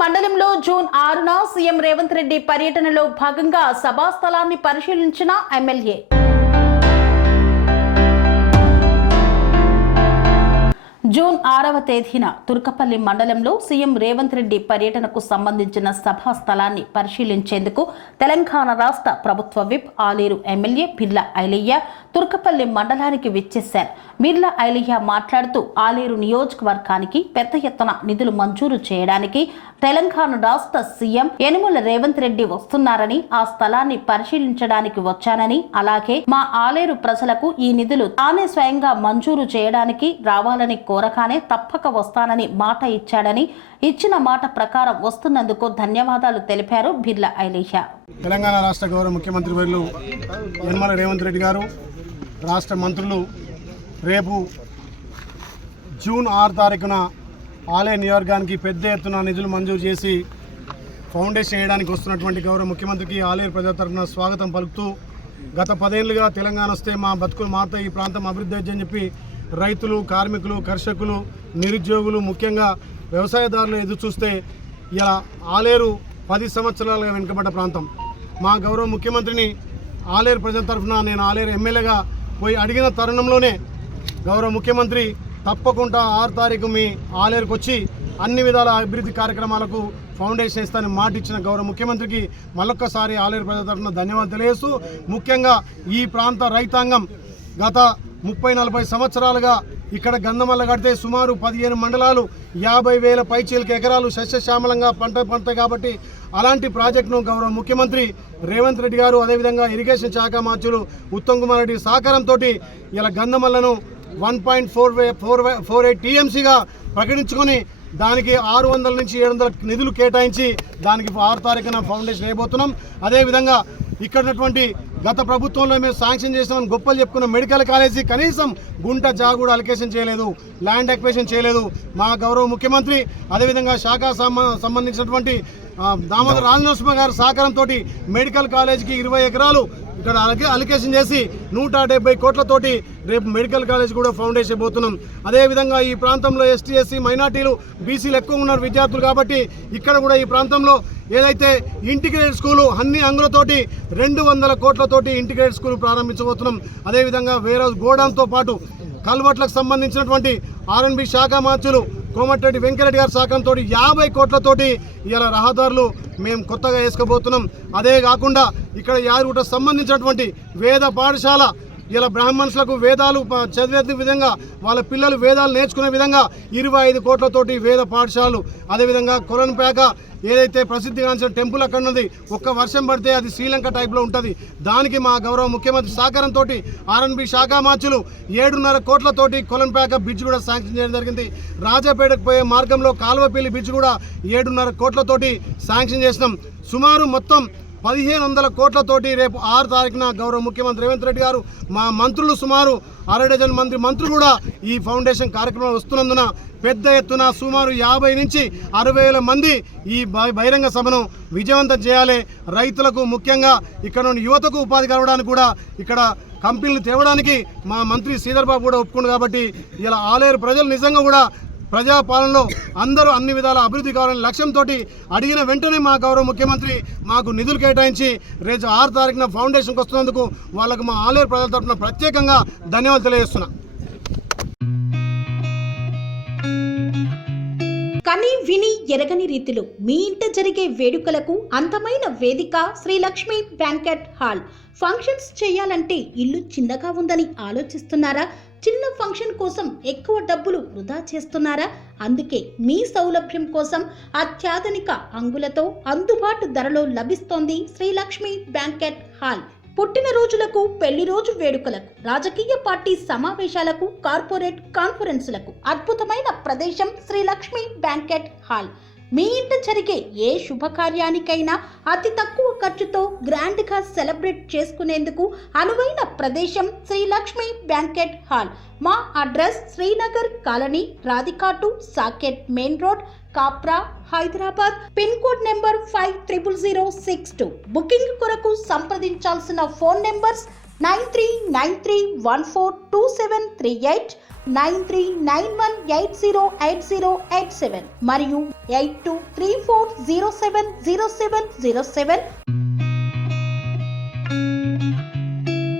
మండలంలో June 6న CM Revanth Reddy పర్యటనలో భాగంగా సభా స్థలాన్ని పరిశీలించిన ఎమ్మెల్యే. జూన్ 6వ తేదీన తుర్కపల్లి మండలంలో సీఎం రేవంత్ రెడ్డి పర్యటనకు సంబంధించిన సభా స్థలాన్ని పరిశీలించేందుకు తెలంగాణ రాష్ట్ర ప్రభుత్వ విప్ ఆలేరు ఎమ్మెల్యే బిర్లా ఐలయ్య తుర్కపల్లి మండలానికి విచ్చేశారు. బిర్లా ఐలయ్య మాట్లాడుతూ ఆలేరు నియోజకవర్గానికి పెద్ద ఎత్తున నిధులు మంజూరు చేయడానికి తెలంగాణ రాష్ట్ర సీఎం యనుమల రేవంత్ రెడ్డి వస్తున్నారని, ఆ స్థలాన్ని పరిశీలించడానికి వచ్చానని, అలాగే మా ఆలేరు ప్రజలకు ఈ నిధులు తానే స్వయంగా మంజూరు చేయడానికి రావాలని కోరగానే తప్పక వస్తానని మాట ఇచ్చాడని, ఇచ్చిన మాట ప్రకారం వస్తున్నందుకు ధన్యవాదాలు తెలిపారు బిర్లా ఐలయ్య. తెలంగాణ రాష్ట్ర గౌరవ ముఖ్యమంత్రి వర్యులు యనుమల రేవంత్ రెడ్డి గారు, రాష్ట్ర మంత్రులు రేపు జూన్ 6 తారీఖున ఆలేరు నియోజకవర్గానికి పెద్ద ఎత్తున నిధులు మంజూరు చేసి ఫౌండేషన్ వేయడానికి వస్తున్నటువంటి గౌరవ ముఖ్యమంత్రికి ఆలేరు ప్రజల తరఫున స్వాగతం పలుకుతూ, గత 10 ఏళ్లుగా తెలంగాణ వస్తే మా బతుకులు మారుతాయి, ఈ ప్రాంతం అభివృద్ధి అని చెప్పి రైతులు, కార్మికులు, కర్షకులు, నిరుద్యోగులు, ముఖ్యంగా వ్యవసాయదారులు ఎదురు చూస్తే ఇలా ఆలేరు 10 సంవత్సరాలుగా వెనుకబడ్డ ప్రాంతం. మా గౌరవ ముఖ్యమంత్రిని ఆలేరు ప్రజల తరఫున నేను ఆలేరు ఎమ్మెల్యేగా పోయి అడిగిన తరుణంలోనే గౌరవ ముఖ్యమంత్రి తప్పకుండా 6 తారీఖు మీ ఆలేరుకు వచ్చి అన్ని విధాల అభివృద్ధి కార్యక్రమాలకు ఫౌండేషన్ ఇస్తానని మాట ఇచ్చిన గౌరవ ముఖ్యమంత్రికి మళ్ళొక్కసారి ఆలేరు ప్రజల తరఫున ధన్యవాదాలు తెలియజేస్తూ, ముఖ్యంగా ఈ ప్రాంత రైతాంగం గత 30-40 సంవత్సరాలుగా ఇక్కడ గంధమల్ల కడితే సుమారు 15 మండలాలు 50,000 పైచీలకి ఎకరాలు సస్యశ్యామలంగా పంట కాబట్టి అలాంటి ప్రాజెక్టును గౌరవ ముఖ్యమంత్రి రేవంత్ రెడ్డి గారు, అదేవిధంగా ఇరిగేషన్ శాఖ మంత్రులు ఉత్తమ్ కుమార్ రెడ్డి సహకారంతో ఇలా గంధమల్లను 1.48 టీఎంసీగా ప్రకటించుకొని దానికి 600 నుంచి 700 నిధులు కేటాయించి దానికి 6 తారీఖున ఫౌండేషన్ వేయబోతున్నాం. అదేవిధంగా ఇక్కడ ఉన్నటువంటి గత ప్రభుత్వంలో మేము శాంక్షన్ చేసామని గొప్పలు చెప్పుకున్న మెడికల్ కాలేజీ కనీసం గుంట జాగూడ అలికేషన్ చేయలేదు, ల్యాండ్ అక్విజిషన్ చేయలేదు. మా గౌరవ ముఖ్యమంత్రి అదేవిధంగా శాఖ సంబంధించినటువంటి దామోదర రాజనరసింహ గారి సహకారంతో మెడికల్ కాలేజీకి 20 ఎకరాలు ఇక్కడ అలికేషన్ చేసి 170 కోట్లతోటి రేపు మెడికల్ కాలేజ్ కూడా ఫౌండేషన్ పోతున్నాం. అదేవిధంగా ఈ ప్రాంతంలో ఎస్టీ, ఎస్సీ, మైనార్టీలు, బీసీలు ఎక్కువ ఉన్నారు విద్యార్థులు కాబట్టి ఇక్కడ కూడా ఈ ప్రాంతంలో ఏదైతే ఇంటిగ్రేటెడ్ స్కూలు అన్ని అంగులతోటి 200 కోట్లతోటి ఇంటిగ్రేటెడ్ స్కూల్ ప్రారంభించబోతున్నాం. అదేవిధంగా వేరే గోడౌన్తో పాటు కల్వర్ట్లకు సంబంధించినటువంటి ఆర్ఎన్బి శాఖ మంత్రులు కోమటిరెడ్డి వెంకరెడ్డి గారి సహకారంతో 50 కోట్లతోటి ఇలా రహదారులు మేము కొత్తగా వేసుకోబోతున్నాం. అదే కాకుండా ఇక్కడ యాదగిరిగుట్టకు సంబంధించినటువంటి వేద పాఠశాల ఇలా బ్రాహ్మణులకు వేదాలు చదివే విధంగా వాళ్ళ పిల్లలు వేదాలు నేర్చుకునే విధంగా 25 కోట్లతోటి వేద పాఠశాలలు. అదేవిధంగా కొలన్పేక ఏదైతే ప్రసిద్ధిగాంచిన టెంపుల్ అక్కడ ఉన్నది, ఒక్క వర్షం పడితే అది శ్రీలంక టైప్లో ఉంటుంది. దానికి మా గౌరవ ముఖ్యమంత్రి సహకారంతో ఆర్ఎన్బి శాఖ మార్చులు 7.5 కోట్లతోటి కొలన్పేక బ్రిడ్జ్ కూడా శాంక్షన్ చేయడం జరిగింది. రాజాపేటకు పోయే మార్గంలో కాల్వపల్లి బ్రిడ్జ్ కూడా 7.5 కోట్లతోటి శాంక్షన్ చేసినాం. సుమారు మొత్తం 1,500 కోట్లతోటి రేపు 6 తారీఖున గౌరవ ముఖ్యమంత్రి రేవంత్ రెడ్డి గారు, మా మంత్రులు సుమారు 60 డజన్ మంత్రులు కూడా ఈ ఫౌండేషన్ కార్యక్రమం వస్తున్నందున పెద్ద ఎత్తున సుమారు 50 నుంచి 60,000 మంది ఈ బహిరంగ సభను విజయవంతం చేయాలి. రైతులకు ముఖ్యంగా ఇక్కడ యువతకు ఉపాధి కలవడానికి కూడా ఇక్కడ కంపెనీలు తేవడానికి మా మంత్రి శ్రీధర్ బాబు కూడా ఒప్పుకుండు కాబట్టి ఇలా ఆలేరు ప్రజలు నిజంగా కూడా ప్రజాపాలనలో అందరూ అన్ని విధాల అభివృద్ధి కావాలని లక్ష్యంతో అడిగిన వెంటనే మా గౌరవ ముఖ్యమంత్రి మాకు నిధులు కేటాయించి రేపు 6 తారీఖున ఫౌండేషన్కి వస్తున్నందుకు వాళ్ళకు మా ఆలేరు ప్రజల తరఫున ప్రత్యేకంగా ధన్యవాదాలు తెలియజేస్తున్నా. కని విని ఎరగని రీతిలో మీ ఇంట జరిగే వేడుకలకు అందమైన వేదిక Sri Lakshmi banquet hall. Functions చేయాలంటే ఇల్లు చిన్నగా ఉందని ఆలోచిస్తున్నారా? చిన్న ఫంక్షన్ కోసం ఎక్కువ డబ్బులు వృధా చేస్తున్నారా? అందుకే మీ సౌలభ్యం కోసం అత్యాధునిక అంగులతో అందుబాటు ధరలో లభిస్తోంది శ్రీ లక్ష్మి బ్యాంకెట్ హాల్. పుట్టినరోజులకు, పెళ్లి రోజు వేడుకలకు, రాజకీయ పార్టీ సమావేశాలకు, కార్పొరేట్ కాన్ఫరెన్సులకు అద్భుతమైన ప్రదేశం శ్రీ లక్ష్మి బ్యాంకెట్ హాల్. మీ ఇంట జరిగే ఏ శుభకార్యానికైనా అతి తక్కువ ఖర్చుతో గ్రాండ్గా సెలబ్రేట్ చేసుకునేందుకు అనువైన ప్రదేశం శ్రీ లక్ష్మి బ్యాంకెట్ హాల్. మా అడ్రస్ శ్రీనగర్ కాలనీ, రాధికాటు, Saket main road, Kapra, Hyderabad. Pin code number 500062. Booking కొరకు సంప్రదించాల్సిన ఫోన్ నెంబర్స్ 9393142738, 9391808087 మరియు 8234 07070707.